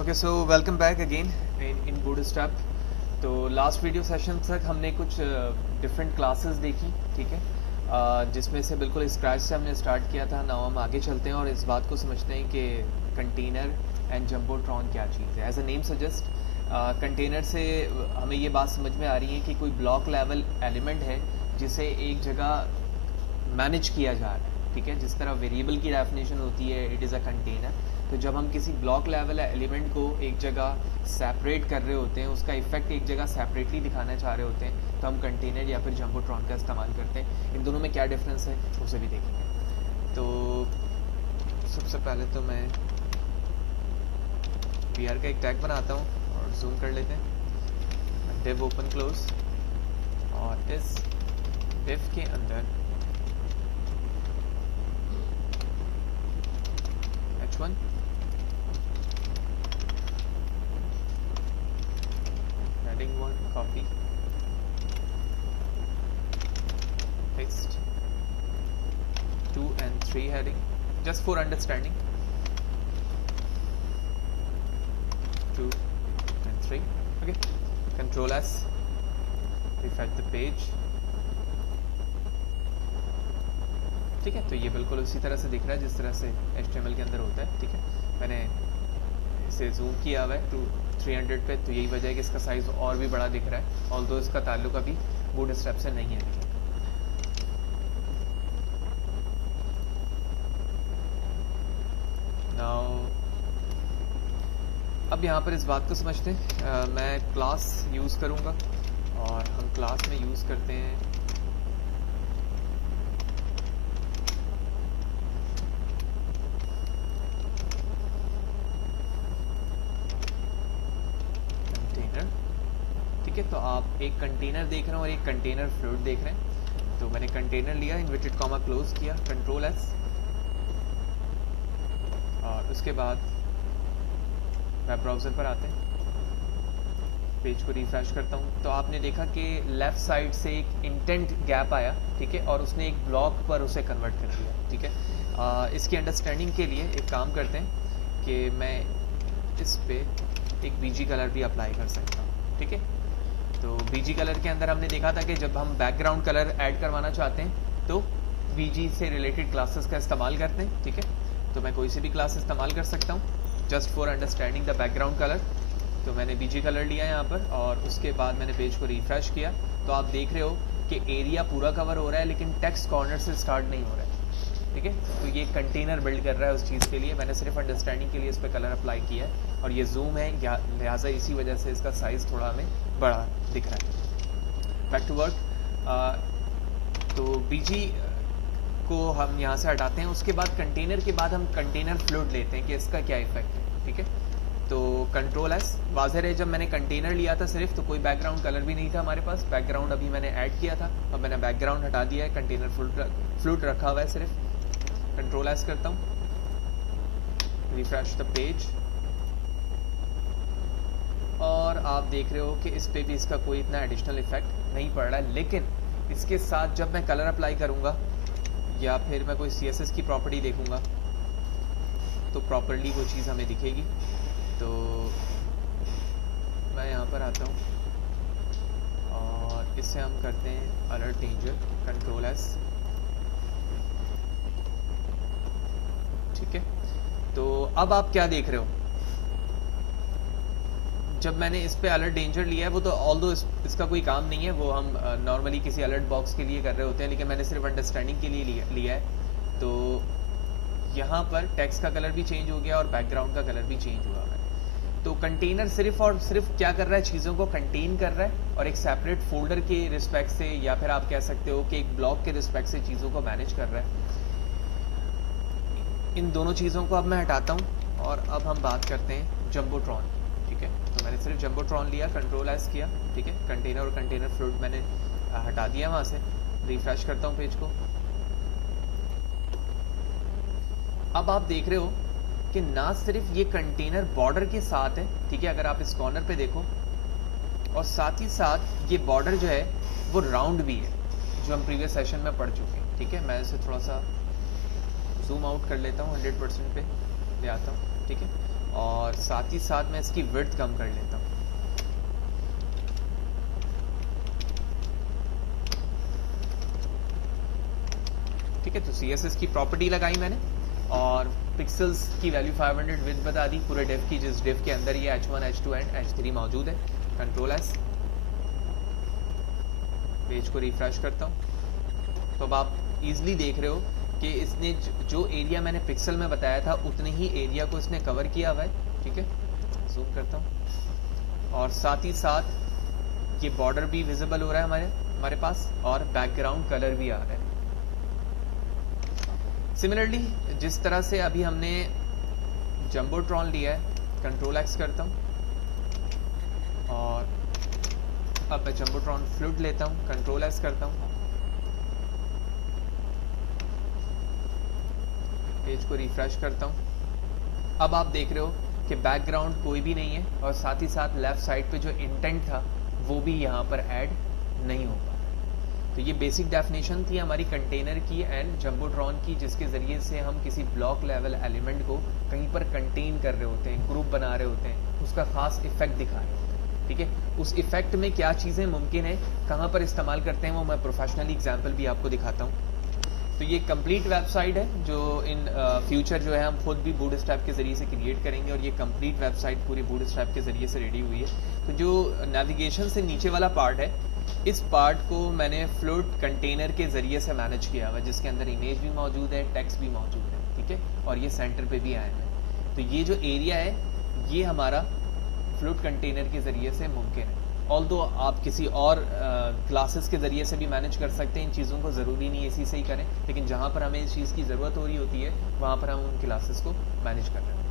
Okay so welcome back again in bootstrap. तो last video session तक हमने कुछ डिफरेंट क्लासेस देखी, ठीक है, जिसमें से बिल्कुल स्क्रैच से हमने स्टार्ट किया था। नाउ हम आगे चलते हैं और इस बात को समझते हैं कि कंटेनर एंड जंबोट्रॉन क्या चीज़ है। As a name suggest, container से हमें ये बात समझ में आ रही है कि कोई ब्लॉक लेवल एलिमेंट है जिसे एक जगह मैनेज किया जा रहा है, ठीक है। जिस तरह वेरिएबल की डेफिनेशन होती है, इट इज़ अ कंटेनर। तो जब हम किसी ब्लॉक लेवल एलिमेंट को एक जगह सेपरेट कर रहे होते हैं, उसका इफेक्ट एक जगह सेपरेटली दिखाना चाह रहे होते हैं, तो हम कंटेनर या फिर जंबोट्रॉन का इस्तेमाल करते हैं। इन दोनों में क्या डिफरेंस है उसे भी देखेंगे। तो सबसे पहले तो मैं वीआर का एक टैग बनाता हूँ और जूम कर लेते हैं। डिव ओपन क्लोज, और इस डिव के अंदर h1 heading 1 copy paste 2 and 3 heading just for understanding 2 and 3 okay। control s, refresh the page, ठीक है। तो ये बिल्कुल उसी तरह से दिख रहा है जिस तरह से HTML के अंदर होता है, ठीक है। मैंने इसे जूम किया हुआ है टू 300 पे, तो यही वजह है कि इसका साइज़ और भी बड़ा दिख रहा है, ऑल्दो इसका ताल्लुक अभी बूटस्ट्रैप से नहीं है। नाउ अब यहाँ पर इस बात को समझते हैं। मैं क्लास यूज़ करूँगा और हम क्लास में यूज़ करते हैं ठीक है। तो आप एक कंटेनर देख रहे हैं और एक कंटेनर फ्लूइड देख रहे हैं। तो मैंने कंटेनर लिया, इन्वर्टेड कॉमा क्लोज किया, कंट्रोल एस, और उसके बाद वेब ब्राउज़र पर आते हैं, पेज को रिफ्रेश करता हूँ। तो आपने देखा कि लेफ़्ट साइड से एक इंटेंट गैप आया, ठीक है, और उसने एक ब्लॉक पर उसे कन्वर्ट कर दिया, ठीक है। इसकी अंडरस्टैंडिंग के लिए एक काम करते हैं कि मैं इस पर एक बीजी कलर भी अप्लाई कर सकता हूँ, ठीक है। तो बीजी कलर के अंदर हमने देखा था कि जब हम बैकग्राउंड कलर ऐड करवाना चाहते हैं तो बीजी से रिलेटेड क्लासेस का इस्तेमाल करते हैं, ठीक है। तो मैं कोई सी भी क्लास इस्तेमाल कर सकता हूँ just for understanding the background colour. तो मैंने बीजी कलर लिया यहाँ पर और उसके बाद मैंने पेज को रिफ्रेश किया। तो आप देख रहे हो कि एरिया पूरा कवर हो रहा है लेकिन टेक्स्ट कॉर्नर से स्टार्ट नहीं हो रहा है, ठीक है। तो ये कंटेनर बिल्ड कर रहा है उस चीज़ के लिए। मैंने सिर्फ अंडरस्टैंडिंग के लिए इस पर कलर अप्लाई किया है और ये जूम है, लिहाजा इसी वजह से इसका साइज़ थोड़ा हमें बड़ा दिख रहा है। Back to work. तो बीजी को हम यहाँ से हटाते हैं। उसके बाद कंटेनर के बाद हम कंटेनर फ्लूइड लेते हैं कि इसका क्या इफेक्ट है, ठीक है। तो कंट्रोल एस, वाज़ेह है जब मैंने कंटेनर लिया था सिर्फ तो कोई बैकग्राउंड कलर भी नहीं था हमारे पास। बैकग्राउंड अभी मैंने ऐड किया था और मैंने बैकग्राउंड हटा दिया है, कंटेनर फ्लूइड रखा हुआ है सिर्फ। कंट्रोल एस करता हूँ, रिफ्रेश द पेज, और आप देख रहे हो कि इस पे भी इसका कोई इतना एडिशनल इफेक्ट नहीं पड़ रहा है। लेकिन इसके साथ जब मैं कलर अप्लाई करूँगा या फिर मैं कोई CSS की प्रॉपर्टी देखूँगा तो प्रॉपरली वो चीज़ हमें दिखेगी। तो मैं यहाँ पर आता हूँ और इससे हम करते हैं अलर्ट डेंजर, कंट्रोल एस, ठीक है। तो अब आप क्या देख रहे हो, जब मैंने इस पे अलर्ट डेंजर लिया है, वो तो ऑल्दो इसका कोई काम नहीं है, वो हम नॉर्मली किसी अलर्ट बॉक्स के लिए कर रहे होते हैं, लेकिन मैंने सिर्फ अंडरस्टैंडिंग के लिए लिया है। तो यहाँ पर टेक्स्ट का कलर भी चेंज हो गया और बैकग्राउंड का कलर भी चेंज हुआ है। तो कंटेनर सिर्फ और सिर्फ क्या कर रहा है, चीज़ों को कंटेन कर रहा है और एक सेपरेट फोल्डर के रिस्पेक्ट से, या फिर आप कह सकते हो कि एक ब्लॉक के रिस्पेक्ट से चीज़ों को मैनेज कर रहा है। इन दोनों चीज़ों को अब मैं हटाता हूँ और अब हम बात करते हैं जंबोट्रॉन, ठीक है। तो मैंने सिर्फ जंबोट्रॉन लिया, कंट्रोल एस किया, ठीक है। कंटेनर और कंटेनर फ्लूइड मैंने हटा दिया वहाँ से। रिफ्रेश करता हूँ पेज को। अब आप देख रहे हो कि ना सिर्फ ये कंटेनर बॉर्डर के साथ है, ठीक है, अगर आप इस कॉर्नर पे देखो, और साथ ही साथ ये बॉर्डर जो है वो राउंड भी है, जो हम प्रीवियस सेशन में पढ़ चुके हैं, ठीक है। मैं इसे थोड़ा सा जूम आउट कर लेता हूँ, 100% पे ले आता हूँ, ठीक है। और साथ ही साथ मैं इसकी विड्थ कम कर लेता हूँ। ठीक है, तो CSS की प्रॉपर्टी लगाई मैंने और पिक्सल्स की वैल्यू 500 विड्थ बता दी पूरे डिव की, जिस डिव के अंदर ये H1 H2 एंड H3 मौजूद है। कंट्रोल एस, पेज को रिफ्रेश करता हूँ तो अब आप इजीली देख रहे हो कि इसने जो एरिया मैंने पिक्सल में बताया था उतने ही एरिया को इसने कवर किया हुआ है। ठीक है, जूम करता हूँ और साथ ही साथ ये बॉर्डर भी विजिबल हो रहा है हमारे पास और बैकग्राउंड कलर भी आ रहा है। सिमिलरली जिस तरह से अभी हमने जंबोट्रॉन लिया है, कंट्रोल एक्स करता हूँ और अब मैं जंबोट्रॉन फ्लूइड लेता हूँ, कंट्रोल एस करता हूँ, पेज को रिफ्रेश करता हूँ। अब आप देख रहे हो कि बैकग्राउंड कोई भी नहीं है और साथ ही साथ लेफ्ट साइड पे जो इंटेंट था वो भी यहाँ पर ऐड नहीं हो पा रहा। तो ये बेसिक डेफिनेशन थी हमारी कंटेनर की एंड जंबोट्रॉन की, जिसके ज़रिए से हम किसी ब्लॉक लेवल एलिमेंट को कहीं पर कंटेन कर रहे होते हैं, ग्रुप बना रहे होते हैं, उसका खास इफेक्ट दिखा रहे होते हैं। ठीक है, उस इफेक्ट में क्या चीज़ें मुमकिन है, कहाँ पर इस्तेमाल करते हैं, वो मैं प्रोफेशनली एग्जाम्पल भी आपको दिखाता हूँ। तो ये कंप्लीट वेबसाइट है जो इन फ्यूचर जो है हम खुद भी बूटस्ट्रैप के ज़रिए से क्रिएट करेंगे और ये कंप्लीट वेबसाइट पूरी बूटस्ट्रैप के ज़रिए से रेडी हुई है। तो जो नेविगेशन से नीचे वाला पार्ट है, इस पार्ट को मैंने फ्लूइड कंटेनर के ज़रिए से मैनेज किया हुआ, जिसके अंदर इमेज भी मौजूद है, टेक्स्ट भी मौजूद है। ठीक है, और ये सेंटर पे भी आया है। तो ये जो एरिया है ये हमारा फ्लूइड कंटेनर के ज़रिए से मुमकिन है। ऑल्दो आप किसी और क्लासेस के ज़रिए से भी मैनेज कर सकते हैं, इन चीज़ों को ज़रूरी नहीं इसी से ही करें, लेकिन जहाँ पर हमें इस चीज़ की ज़रूरत हो रही होती है वहाँ पर हम उन क्लासेस को मैनेज कर रहे हैं।